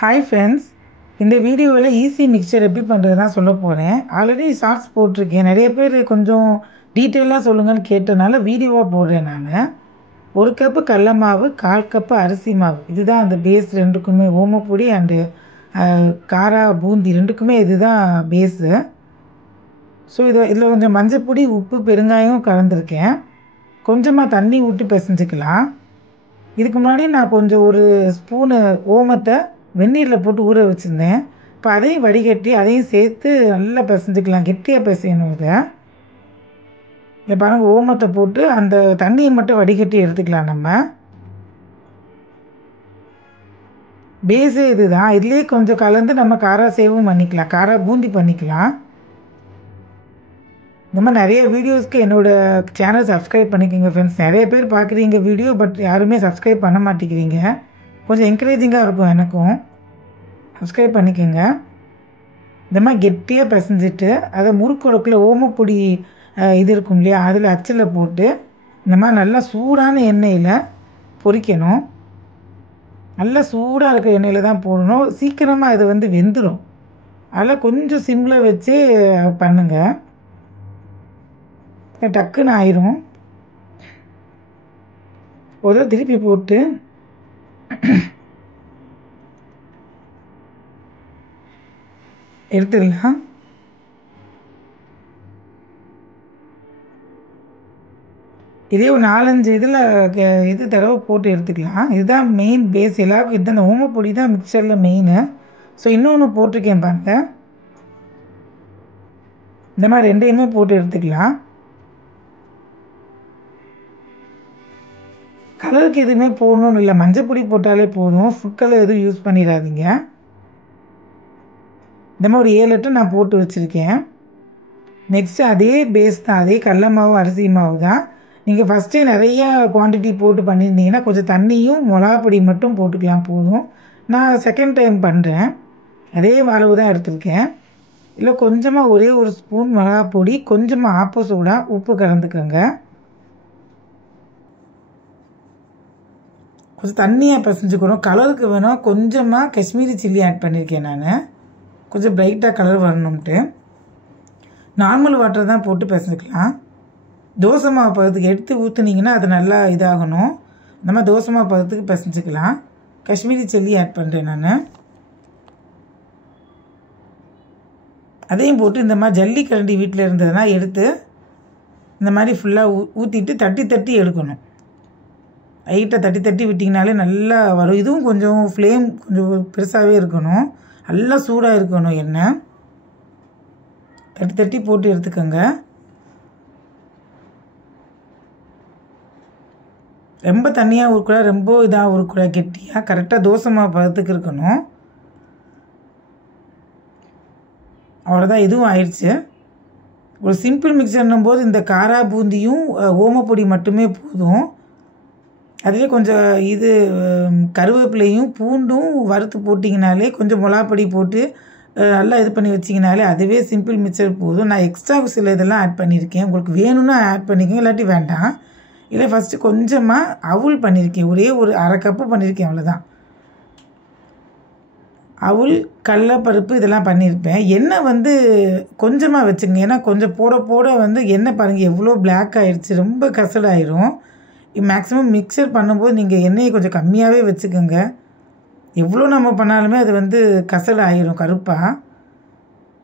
Hi friends, இந்த வீடியோவில் easy mixer எப்படி பண்ணுறது தான் சொல்ல போகிறேன். ஆல்ரெடி ஷார்ட்ஸ் போட்டிருக்கேன். நிறைய பேர் கொஞ்சம் டீட்டெயிலாக சொல்லுங்கன்னு கேட்டனால வீடியோவாக போடுறேன். நான் 1 கப்பு கடல மாவு, 1/4 கப்பு அரிசி மாவு, இதுதான் அந்த பேஸ். ரெண்டுக்குமே ஓமப்பொடி அண்டு காரா பூந்தி ரெண்டுக்குமே இதுதான் பேஸு. ஸோ இதில் கொஞ்சம் மஞ்சப்பொடி, உப்பு, பெருங்காயம் கலந்துருக்கேன். கொஞ்சமாக தண்ணி ஊற்றி பிசைஞ்சிக்கலாம். இதுக்கு முன்னாடி நான் கொஞ்சம் ஒரு ஸ்பூனு ஓமத்தை வெந்நீரில் போட்டு ஊற வச்சுருந்தேன். இப்போ அதையும் வடிகட்டி அதையும் சேர்த்து நல்லா பிசைஞ்சிக்கலாம். கெட்டியாக பிசையணும். இதை பாருங்கள், ஓமத்தை போட்டு அந்த தண்ணியை மட்டும் வடிகட்டி எடுத்துக்கலாம். நம்ம பேஸே இது தான். இதுலேயே கொஞ்சம் கலந்து நம்ம காரா சேவும் பண்ணிக்கலாம், காரா பூந்தி பண்ணிக்கலாம். இந்த மாதிரி நிறைய வீடியோஸ்க்கு என்னோடய சேனல் சப்ஸ்கிரைப் பண்ணிக்கோங்க ஃப்ரெண்ட்ஸ். நிறைய பேர் பார்க்குறீங்க வீடியோ, பட் யாருமே சப்ஸ்கிரைப் பண்ண மாட்டேங்கிறீங்க. கொஞ்சம் என்கரேஜிங்காக இருக்கும் எனக்கும். சப்ஸ்கிரைப் பண்ணிக்கோங்க. இந்த மாதிரி கெட்டியாக பிசைஞ்சிட்டு அதை முறுக்குடக்கில் ஓமப்பொடி இது இருக்கும் இல்லையா, அதில் அச்சில் போட்டு இந்த மாதிரி நல்லா சூடான எண்ணெயில் பொரிக்கணும். நல்லா சூடாக இருக்கிற எண்ணெயில் தான் போடணும். சீக்கிரமாக இது வெந்துடும். அதில் கொஞ்சம் சிம்மில் வச்சு பண்ணுங்கள், டக்குன்னு ஆயிரும். ஒரு திருப்பி போட்டு எடுத்துடலாம். இதே ஒரு 4-5 இதில் தடவை போட்டு எடுத்துக்கலாம். இதுதான் மெயின் பேஸ். எல்லாருக்கும் இதுதான், இந்த ஓமப்பொடி தான் மிக்சரில் மெயினு. ஸோ இன்னொன்று போட்டிருக்கேன் பாருங்க. இந்த மாதிரி ரெண்டையுமே போட்டு எடுத்துக்கலாம். கலருக்கு எதுவுமே போடணும்னு இல்லை, மஞ்சள் பொடி போட்டாலே போதும். ஃபுட் கலர் எதுவும் யூஸ் பண்ணிடாதீங்க. இந்த மாதிரி ஒரு 7-8 நான் போட்டு வச்சுருக்கேன். நெக்ஸ்ட்டு அதே பேஸ் தான், அதே கடல மாவு அரிசி மாவு தான். நீங்கள் ஃபஸ்ட்டே நிறையா குவான்டிட்டி போட்டு பண்ணியிருந்தீங்கன்னா கொஞ்சம் தண்ணியும் மிளகாப்பொடி மட்டும் போட்டுக்கலாம், போதும். நான் செகண்ட் டைம் பண்ணுறேன், அதே அளவு தான் எடுத்திருக்கேன். இல்லை கொஞ்சமாக ஒரே ஒரு ஸ்பூன் மிளகாப்பொடி, கொஞ்சமாக ஆப்ப சோடா, உப்பு கலந்துக்கோங்க. கொஞ்சம் தண்ணியாக பிசைஞ்சுக்கணும். கலருக்கு வேணும் கொஞ்சமாக காஷ்மீரி சில்லி ஆட் பண்ணியிருக்கேன் நான், கொஞ்சம் பிரைட்டாக கலர் வரணும்ட்டு. நார்மல் வாட்டர் தான் போட்டு பிசைஞ்சிக்கலாம். தோசை மாவு பதத்துக்கு எடுத்து ஊற்றுனீங்கன்னா அது நல்லா இதாகணும். நம்ம தோசை மாவு பதத்துக்கு பிசைஞ்சிக்கலாம். காஷ்மீரி சில்லி ஆட் பண்ணுறேன் நான். அதையும் போட்டு இந்த மாதிரி ஜல்லி கரண்டி வீட்டில் இருந்ததுன்னா எடுத்து இந்த மாதிரி ஃபுல்லாக ஊற்றிட்டு தட்டி தட்டி எடுக்கணும். லைட்டாக தட்டி தட்டி விட்டிங்கனாலே நல்லா வரும். இதுவும் கொஞ்சம் ஃப்ளேம் கொஞ்சம் பெருசாகவே இருக்கணும், நல்லா சூடாக இருக்கணும் எண்ணெய். தட்டி தட்டி போட்டு எடுத்துக்கோங்க. ரொம்ப தண்ணியாக ஊறக்கூடாது, ரொம்ப இதாக ஊறக்கூடாது, கெட்டியாக கரெக்டாக தோசை மாவு பதத்துக்கு இருக்கணும். அவ்வளோதான், இதுவும் ஆயிடுச்சு. ஒரு சிம்பிள் மிக்சர்னும் போது இந்த காரா பூந்தியும் ஓமப்பொடி மட்டுமே போதும். அதிலே கொஞ்சம் கருவேப்பிலையும் பூண்டும் வறுத்து போட்டிங்கனாலே, கொஞ்சம் மிளகாப்பொடி போட்டு நல்லா இது பண்ணி வச்சிங்கனாலே அதுவே சிம்பிள் மிக்சர் போதும். நான் எக்ஸ்ட்ரா சில இதெல்லாம் ஆட் பண்ணியிருக்கேன். உங்களுக்கு வேணும்னா ஆட் பண்ணிக்கோங்க, இல்லாட்டி வேண்டாம். இல்லை ஃபஸ்ட்டு கொஞ்சமாக அவுள் பண்ணியிருக்கேன், ஒரே ஒரு 1/2 கப்பு பண்ணியிருக்கேன், அவ்வளோதான். அவுள், கடலைப்பருப்பு இதெல்லாம் பண்ணியிருப்பேன். எண்ணெய் கொஞ்சமாக வச்சுங்க, ஏன்னா கொஞ்சம் போட போட எண்ணெய் பாருங்கள் எவ்வளோ பிளாக் ஆகிடுச்சு, ரொம்ப கசடாயிரும். மேக்ஸிமம் மிக்சர் பண்ணும்போது நீங்கள் எண்ணெயை கொஞ்சம் கம்மியாகவே வச்சுக்கோங்க. எவ்வளோ நம்ம பண்ணாலுமே அது கசடு ஆயிரும், கருப்பாக.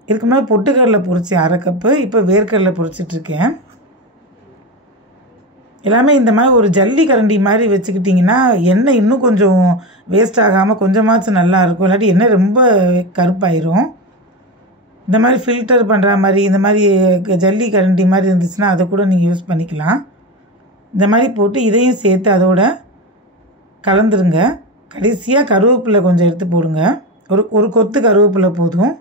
இதுக்கு முன்னாடி பொட்டுக்கடலை பொரிச்சேன் 1/2 கப்பு, இப்போ வேர்க்கடலை பொரிச்சிட்ருக்கேன். எல்லாமே இந்த மாதிரி ஒரு ஜல்லி கரண்டி மாதிரி வச்சுக்கிட்டிங்கன்னா எண்ணெய் இன்னும் கொஞ்சம் வேஸ்ட் ஆகாமல் கொஞ்சமாச்சும் நல்லாயிருக்கும். இல்லாட்டி எண்ணெய் ரொம்ப கருப்பாயிரும். இந்த மாதிரி ஃபில்டர் பண்ணுற மாதிரி இந்த மாதிரி ஜல்லி கரண்டி மாதிரி இருந்துச்சுன்னா அதை கூட நீங்கள் யூஸ் பண்ணிக்கலாம். இந்த மாதிரி போட்டு இதையும் சேர்த்து அதோட கலந்துருங்க. கடைசியாக கருவேப்பிலை கொஞ்சம் எடுத்து போடுங்க, ஒரு கொத்து கருவேப்பிலை போதும்.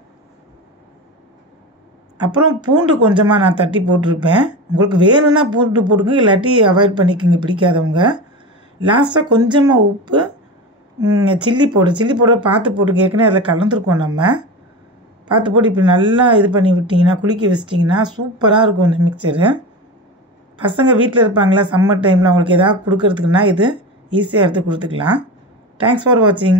அப்புறம் பூண்டு கொஞ்சமாக நான் தட்டி போட்டிருப்பேன். உங்களுக்கு வேணும்னா பூண்டு போடுங்க, இல்லாட்டி அவாய்ட் பண்ணிக்கோங்க பிடிக்காதவங்க. லாஸ்ட்டாக கொஞ்சமாக உப்பு, சில்லி பவுடர் பார்த்து போட்டு, ஏற்கனவே அதில் கலந்துருக்கோம் நம்ம. பார்த்து போட்டு இப்படி நல்லா இது பண்ணி விட்டிங்கன்னா, குளிக்க வச்சிட்டிங்கன்னா சூப்பராக இருக்கும் இந்த மிக்சரு. பசங்க வீட்டில் இருப்பாங்களா சம்மர் டைமில், அவங்களுக்கு எதாவது கொடுக்கறதுக்குன்னா இது ஈஸியாக எடுத்து கொடுத்துக்கலாம். தேங்க்ஸ் ஃபார் வாட்சிங்.